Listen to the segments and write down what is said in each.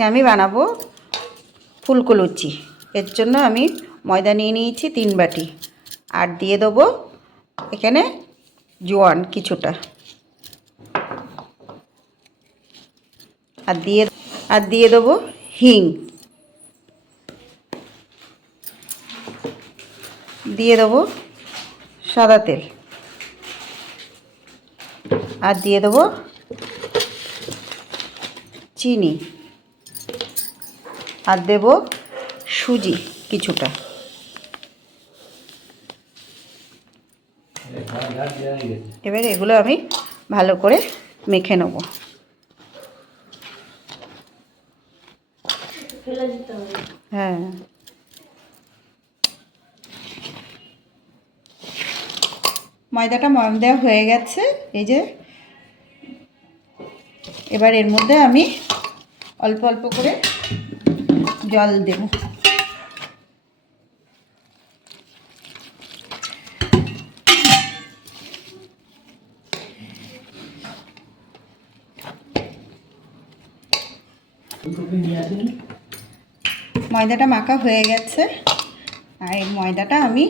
আজকে আমি বানাবো ফুলকো লুচি এর জন্য আমি ময়দা নিয়ে নিয়েছি তিন বাটি। আর দিয়ে দেবো এখানে জোয়ান কিছুটা। আর দিয়ে আর দিয়ে দেবো হিং। দিয়ে দেবো সাদা তেল। আর দিয়ে দেবো চিনি। আর দেব সুজি কিছুটা। এবার এগুলো আমি ভালো করে মেখে নেব। হ্যাঁ। ময়দাটা ময়ম দেওয়া হয়ে গেছে। এই যে এবার এর মধ্যে আমি অল্প অল্প করে জল দেব। ময়দাটা মাখা হয়ে গেছে। আর এই ময়দাটা আমি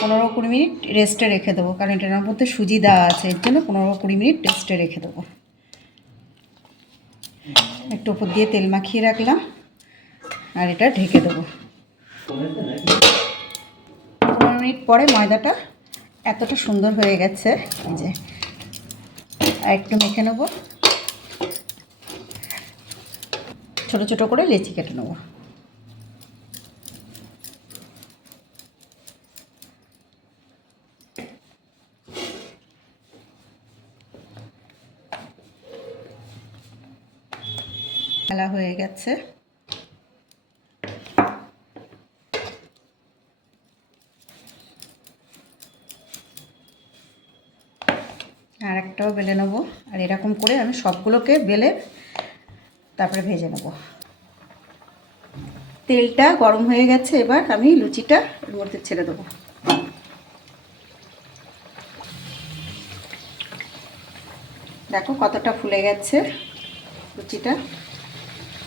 পনেরো কুড়ি মিনিট রেস্টে রেখে দেবো, কারণ এটার মধ্যে সুজি দেওয়া আছে, এর জন্য পনেরো কুড়ি মিনিট রেস্টে রেখে দেবো। একটু উপর দিয়ে তেল মাখিয়ে রাখলাম। আর এটা ঢেকে দেবো। পনেরো মিনিট পরে ময়দাটা এতটা সুন্দর হয়ে গেছে যে। আর একটু মেখে নেব। ছোট ছোট করে লেচি কেটে নেব। হয়ে গেছে। আর একটাও বেলে নেব। আর এরকম করে আমি সবগুলোকে বেলে তারপরে ভেজে নেব। তেলটা গরম হয়ে গেছে, এবার আমি লুচিটা এর মধ্যে ছেড়ে দেবো। দেখো কতটা ফুলে গেছে লুচিটা।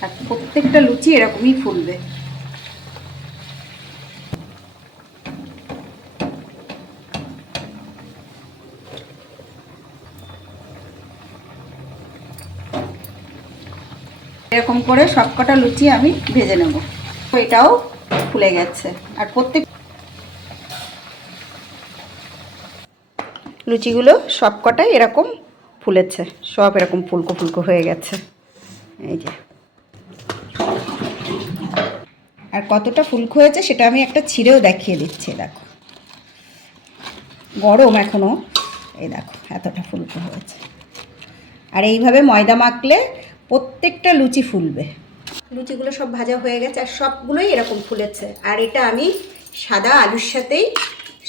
আর প্রত্যেকটা লুচি এরকমই ফুলবে। এরকম করে সবকটা লুচি আমি ভেজে নেব। এটাও ফুলে গেছে। আর প্রত্যেক লুচিগুলো সবকটাই এরকম ফুলেছে। সব এরকম ফুলকো ফুলকো হয়ে গেছে। এই যে। আর কতটা ফুলকো হয়েছে সেটা আমি একটা ছিঁড়েও দেখিয়ে দিচ্ছি দেখো। গরম এখনও এই দেখো, এতটা ফুলকো হয়েছে। আর এইভাবে ময়দা মাখলে প্রত্যেকটা লুচি ফুলবে। লুচিগুলো সব ভাজা হয়ে গেছে আর সবগুলোই এরকম ফুলেছে। আর এটা আমি সাদা আলুর সাথেই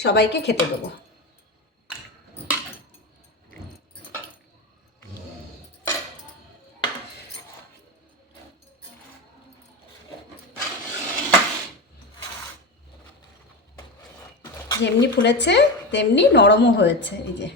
সবাইকে খেতে দেবো। যেমনি ফুলেছে, তেমনি নরমও হয়েছে, এই যে।